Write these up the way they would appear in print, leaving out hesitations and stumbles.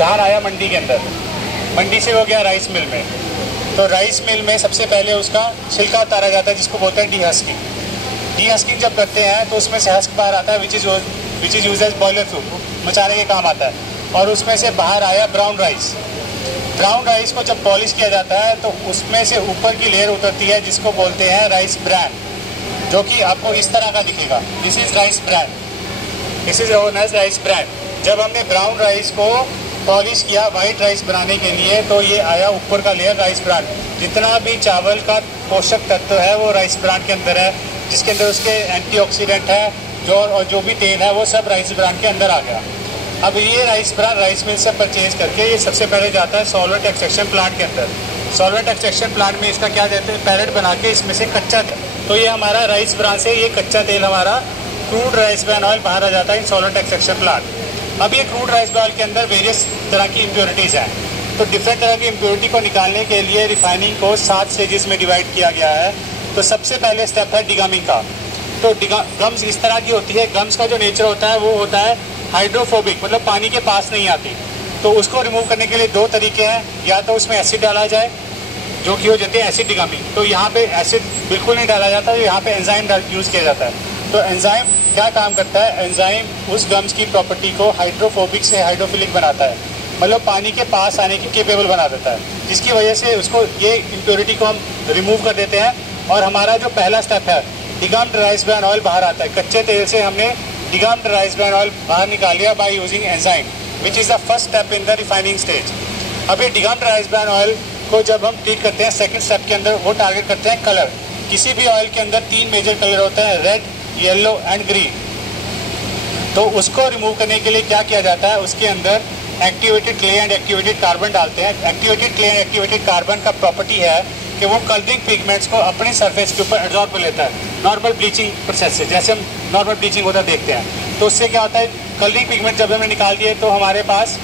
धान आया मंडी के अंदर, मंडी से हो गया राइस मिल में। तो राइस मिल में सबसे पहले उसका छिलका उतारा जाता है जिसको बोलते हैं डीहस्किंग। डीहस्किंग जब करते हैं तो उसमें से हस्क बाहर आता है which is use as boiler fruit, मचाने के काम आता है। और उसमें से बाहर आया ब्राउन राइस। ब्राउन राइस को जब पॉलिश किया जाता है तो उसमें से ऊपर की लेयर उतरती है जिसको बोलते हैं राइस ब्रान, जो कि आपको इस तरह का दिखेगा। This is rice bran, this is known as rice bran. जब हमने ब्राउन राइस को पॉलिश किया वाइट राइस बनाने के लिए तो ये आया ऊपर का लेयर राइस ब्रान। जितना भी चावल का पोषक तत्व है वो राइस ब्रान के अंदर है, जिसके अंदर उसके एंटीऑक्सीडेंट है जो भी तेल है वो सब राइस ब्रान के अंदर आ गया। अब ये राइस ब्रान राइस मिल से परचेज करके ये सबसे पहले जाता है सॉल्वेंट एक्सट्रैक्शन प्लांट के अंदर। सॉल्वेंट एक्सट्रैक्शन प्लांट में इसका क्या देते हैं, पैलेट बना के इसमें से कच्चा, तो ये हमारा राइस ब्रान से ये कच्चा तेल हमारा क्रूड राइस ब्रान ऑयल बाहर आ जाता है इन सॉल्वेंट एक्सट्रैक्शन प्लांट। अब ये क्रूड राइस ब्रान ऑयल के अंदर वेरियस तरह की इम्प्योरिटीज़ हैं, तो डिफरेंट तरह की इम्प्योरिटी को निकालने के लिए रिफाइनिंग को 7 स्टेजेस में डिवाइड किया गया है। तो सबसे पहले स्टेप है डिगमिंग का। तो गम्स इस तरह की होती है, गम्स का जो नेचर होता है वो होता है हाइड्रोफोबिक, मतलब पानी के पास नहीं आती। तो उसको रिमूव करने के लिए 2 तरीके हैं, या तो उसमें एसिड डाला जाए जो कि हो जाती है एसिड डिगमिंग। तो यहाँ पे एसिड बिल्कुल नहीं डाला जाता, यहाँ पे एंजाइम यूज़ किया जाता है। तो एंजाइम क्या काम करता है, एंजाइम उस गम्स की प्रॉपर्टी को हाइड्रोफोबिक से हाइड्रोफिलिक बनाता है, मतलब पानी के पास आने की केपेबल बना देता है, जिसकी वजह से उसको ये इम्प्योरिटी को हम रिमूव कर देते हैं। और हमारा जो पहला स्टेप है डिगम्ड राइस ब्रान ऑयल बाहर आता है। कच्चे तेल से हमने डिगम्ड राइस ब्रान ऑयल बाहर निकाल लिया by using enzyme, which is the first step in the refining stage. अब ये डिगम्ड राइस ब्रान ऑयल को जब हम ट्रीट करते हैं सेकंड स्टेप के अंदर, वो टारगेट करते हैं कलर। किसी भी ऑयल के अंदर 3 मेजर कलर होते हैं, रेड, येलो एंड ग्रीन। तो उसको रिमूव करने के लिए क्या किया जाता है, उसके अंदर activated clay and activated carbon डालते हैं। Activated clay and activated carbon का प्रॉपर्टी है कि वो कलरिंग पिगमेंट्स को अपनी सरफेस के ऊपर एब्जॉर्ब कर लेता है नॉर्मल ब्लीचिंग प्रोसेस से, जैसे हम नॉर्मल ब्लीचिंग होता देखते हैं। तो उससे क्या होता है, कलरिंग पिगमेंट जब हमने निकाल दिए तो हमारे पास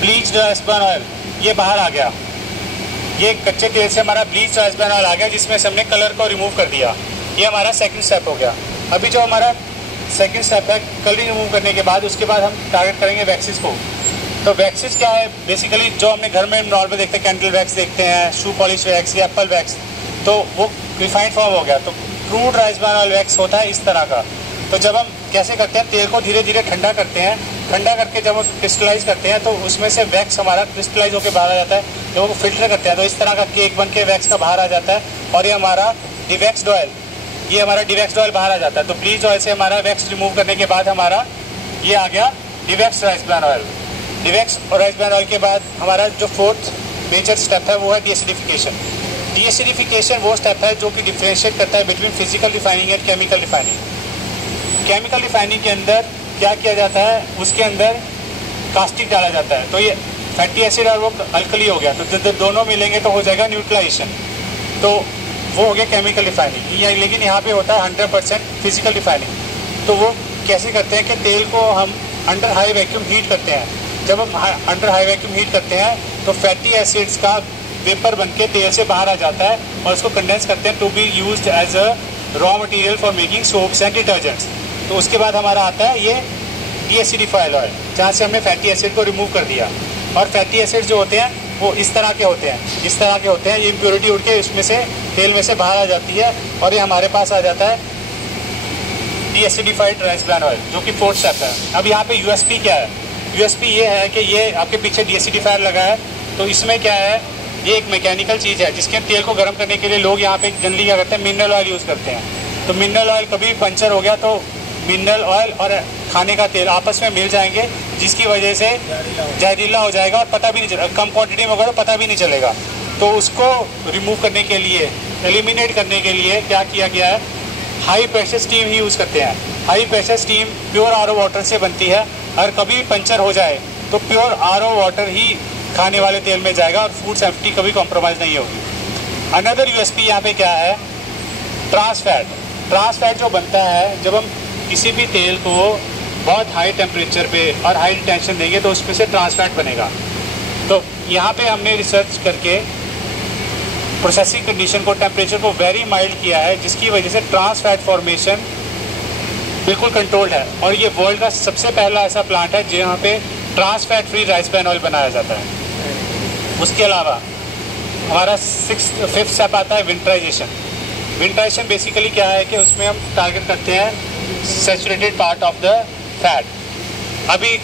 ब्लीच्ड राइस ब्रान ऑयल ये बाहर आ गया। ये कच्चे तेल से हमारा ब्लीच्ड राइस ब्रान ऑयल आ गया जिसमें से हमने कलर को रिमूव कर दिया। ये हमारा सेकंड स्टेप हो गया। अभी जो हमारा सेकंड स्टेप है कलरिंग रिमूव करने के बाद, उसके बाद हम टारगेट करेंगे वैक्सीज को। तो वैक्सीज क्या है, बेसिकली जो हमने घर में नॉर्मल देखते हैं, कैंडल वैक्स देखते हैं, शू पॉलिश वैक्स या एप्पल वैक्स, तो वो रिफाइंड फॉर्म हो गया। तो crude rice bran oil wax होता है इस तरह का। तो जब हम कैसे करते हैं, तेल को धीरे धीरे ठंडा करते हैं, ठंडा करके जब हम क्रिस्टलाइज करते हैं तो उसमें से वैक्स हमारा क्रिस्टलाइज होकर बाहर आ जाता है। जब वो फिल्टर करते हैं तो इस तरह का केक बन के वैक्स का बाहर आ जाता है, और ये हमारा डिवैक्स्ड ऑयल, ये हमारा डिवैक्स्ड ऑयल बाहर आ जाता है। तो ब्लीच ऑयल से हमारा वैक्स रिमूव करने के बाद हमारा ये आ गया dewaxed rice bran oil. Dewaxed rice bran oil के बाद हमारा जो 4th मेजर स्टेप है वो है डीएसिडिफिकेशन। डीएसिडिफिकेशन वो स्टेप है जो कि डिफ्रेंशिएट करता है between physical refining and chemical refining. Chemical refining के अंदर क्या किया जाता है, उसके अंदर कास्टिक डाला जाता है। तो ये फैटी एसिड और वो अल्कली हो गया, तो जब दोनों मिलेंगे तो हो जाएगा न्यूट्रलाइजेशन, तो वो हो गया केमिकल रिफाइनिंग। लेकिन यहाँ पे होता है 100% फिजिकल रिफाइनिंग। तो वो कैसे करते हैं कि तेल को हम अंडर हाई वैक्यूम हीट करते हैं। जब हम अंडर हाई वैक्यूम हीट करते हैं तो फैटी एसिड्स का वेपर बन के तेल से बाहर आ जाता है और उसको कंडेंस करते हैं to be used as a raw material for making soaps and detergents. तो उसके बाद हमारा आता है ये डीएसिडिफाइड ऑयल, जहाँ से हमने फैटी एसिड को रिमूव कर दिया। और फैटी एसिड जो होते हैं वो इस तरह के होते हैं, इस तरह के होते हैं। ये इम्प्योरिटी उड़ के उसमें से तेल में से बाहर आ जाती है और ये हमारे पास आ जाता है डीएसिडिफाइड राइस ब्रान ऑयल, जो कि 4th स्टेप है। अब यहाँ पे यूएसपी क्या है, यूएसपी ये है कि ये आपके पीछे डीएसिडिफायर लगा है। तो इसमें क्या है, ये एक मैकेनिकल चीज़ है जिसके तेल को गर्म करने के लिए लोग यहाँ पे जनरली क्या करते हैं, मिनरल ऑयल यूज़ करते हैं। तो मिनरल ऑयल कभी पंचर हो गया तो मिनरल ऑयल और खाने का तेल आपस में मिल जाएंगे, जिसकी वजह से जहरीला हो जाएगा और पता भी नहीं चलेगा, कम क्वांटिटी में होगा तो पता भी नहीं चलेगा। तो उसको रिमूव करने के लिए, एलिमिनेट करने के लिए क्या किया गया है, हाई प्रेशर स्टीम ही यूज़ करते हैं। High pressure steam pure RO water से बनती है, और कभी पंचर हो जाए तो प्योर आरओ वाटर ही खाने वाले तेल में जाएगा और फूड सेफ्टी कभी कॉम्प्रोमाइज़ नहीं होगी। अनदर यूएसपी यहाँ पे क्या है, ट्रांस फैट। ट्रांस फैट जो बनता है जब हम किसी भी तेल को बहुत हाई टेम्परेचर पे और हाई टेंशन देंगे तो उसमें से ट्रांस फैट बनेगा। तो यहाँ पे हमने रिसर्च करके प्रोसेसिंग कंडीशन को, टेम्परेचर को वेरी माइल्ड किया है, जिसकी वजह से ट्रांस फैट फॉर्मेशन बिल्कुल कंट्रोल्ड है। और ये वर्ल्ड का सबसे पहला ऐसा प्लांट है जहाँ पे trans fat free rice bran oil बनाया जाता है। उसके अलावा हमारा फिफ्थ स्टेप आता है विंटराइजेशन। विंटराइजेशन बेसिकली क्या है कि उसमें हम टारगेट करते हैं saturated part of the fat. अभी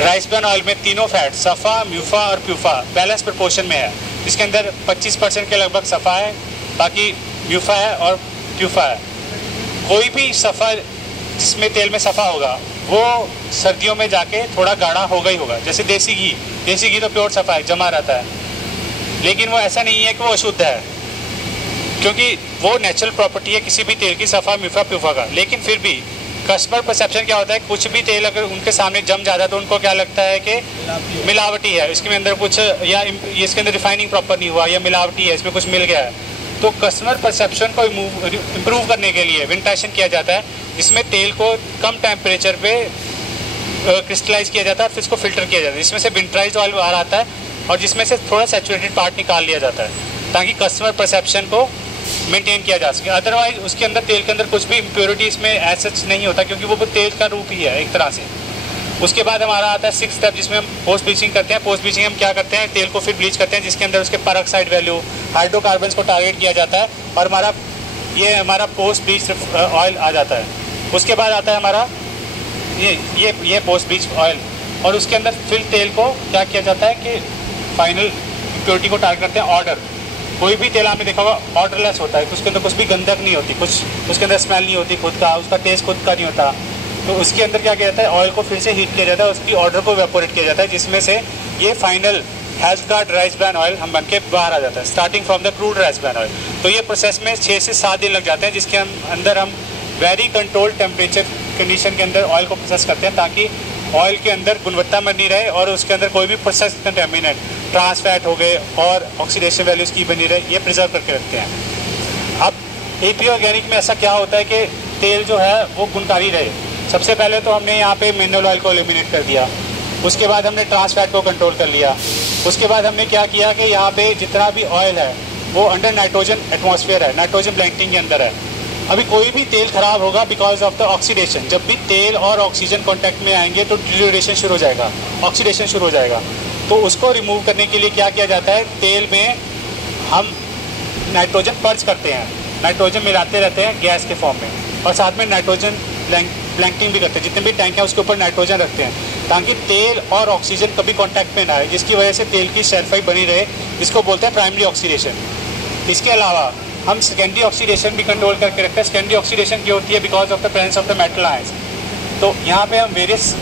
राइस ब्रान ऑयल में तीनों फैट सफ़ा, म्यूफा और प्यूफा बैलेंस प्रोपोर्शन में है। इसके अंदर 25% के लगभग सफ़ा है, बाकी म्यूफा है और प्यूफा है। कोई भी सफ़ा जिसमें तेल में सफ़ा होगा वो सर्दियों में जाके थोड़ा गाढ़ा होगा ही होगा। जैसे देसी घी तो प्योर सफ़ा है, जमा रहता है, लेकिन वो ऐसा नहीं है कि वो अशुद्ध है, क्योंकि वो नेचुरल प्रॉपर्टी है किसी भी तेल की, सफ़ा, म्यूफा, प्यूफा का। लेकिन फिर भी कस्टमर परसेप्शन क्या होता है, कुछ भी तेल अगर उनके सामने जम जाता है तो उनको क्या लगता है कि मिलावटी है, इसके अंदर कुछ, या इसके अंदर रिफाइनिंग प्रॉपर नहीं हुआ, या मिलावटी है, इसमें कुछ मिल गया है। तो कस्टमर परसेप्शन को इम्प्रूव करने के लिए विंटराइजेशन किया जाता है, जिसमें तेल को कम टेम्परेचर पे क्रिस्टलाइज किया जाता है, फिर इसको फिल्टर किया जाता है, जिसमें से विंटराइज ऑयल बाहर आता है और जिसमें से थोड़ा सैचुरेटेड पार्ट निकाल लिया जाता है, ताकि कस्टमर परसेप्शन को मेंटेन किया जा सके। अदरवाइज उसके अंदर, तेल के अंदर कुछ भी इम्प्योरिटी इसमें एज सच नहीं होता, क्योंकि वो तेल का रूप ही है एक तरह से। उसके बाद हमारा आता है सिक्स स्टेप, जिसमें हम पोस्ट ब्लीचिंग करते हैं। पोस्ट ब्लीचिंग हम क्या करते हैं, तेल को फिर ब्लीच करते हैं, जिसके अंदर उसके पेरोक्साइड वैल्यू, हाइड्रोकार्बन्स को टारगेट किया जाता है, और हमारा पोस्ट ब्लीच ऑयल आ जाता है। उसके बाद आता है हमारा ये पोस्ट ब्लीच ऑयल, और उसके अंदर फिर तेल को क्या किया जाता है कि फाइनल इम्प्योरिटी को टारगेट करते हैं ऑर्डर। कोई भी तेल आपने देखा होगा ऑर्डरलेस होता है, उसके अंदर कुछ भी गंधक नहीं होती, कुछ उसके अंदर स्मेल नहीं होती खुद का, उसका टेस्ट खुद का नहीं होता। तो उसके अंदर क्या किया जाता है, ऑयल को फिर से हीट किया जाता है, उसकी ऑर्डर को वेपोरेट किया जाता है, जिसमें से ये फाइनल हैज़गार्ड राइस ब्रान ऑयल हम बन के बाहर आ जाता है, starting from the crude rice bran oil. तो ये प्रोसेस में 6 से 7 दिन लग जाते हैं, जिसके अंदर हम वेरी कंट्रोल्ड टेम्परेचर कंडीशन के अंदर ऑयल को प्रोसेस करते हैं, ताकि ऑयल के अंदर गुणवत्ता बनी रहे और उसके अंदर कोई भी प्रोसेस कंटेमिनेंट, ट्रांस फैट हो गए और ऑक्सीडेशन वैल्यूज़ की बनी रहे, ये प्रिजर्व करके रखते हैं। अब एपी ऑर्गेनिक में ऐसा क्या होता है कि तेल जो है वो गुणकारी रहे। सबसे पहले तो हमने यहाँ पे मिनरल ऑयल को एलिमिनेट कर दिया, उसके बाद हमने ट्रांस फैट को कंट्रोल कर लिया, उसके बाद हमने क्या किया कि यहाँ पे जितना भी ऑयल है वो अंडर नाइट्रोजन एटमॉस्फेयर है, नाइट्रोजन ब्लैंकिंग के अंदर है। अभी कोई भी तेल खराब होगा बिकॉज ऑफ द ऑक्सीडेशन, जब भी तेल और ऑक्सीजन कॉन्टैक्ट में आएंगे तो डिग्रेडेशन शुरू हो जाएगा, ऑक्सीडेशन शुरू हो जाएगा। तो उसको रिमूव करने के लिए क्या किया जाता है, तेल में हम नाइट्रोजन पर्च करते हैं, नाइट्रोजन मिलाते रहते हैं गैस के फॉर्म में, और साथ में नाइट्रोजन ब्लैंकिंग भी करते हैं। जितने भी टैंक हैं उसके ऊपर नाइट्रोजन रखते हैं, ताकि तेल और ऑक्सीजन कभी कॉन्टैक्ट में ना आए, जिसकी वजह से तेल की शेल्फ लाइफ बनी रहे, जिसको बोलते हैं प्राइमरी ऑक्सीडेशन। इसके अलावा हम सेकेंडरी ऑक्सीडेशन भी कंट्रोल करके रखते हैं। सेकेंडरी ऑक्सीडेशन की होती है because of the presence of the metal ions. तो यहाँ पे हम वेरियस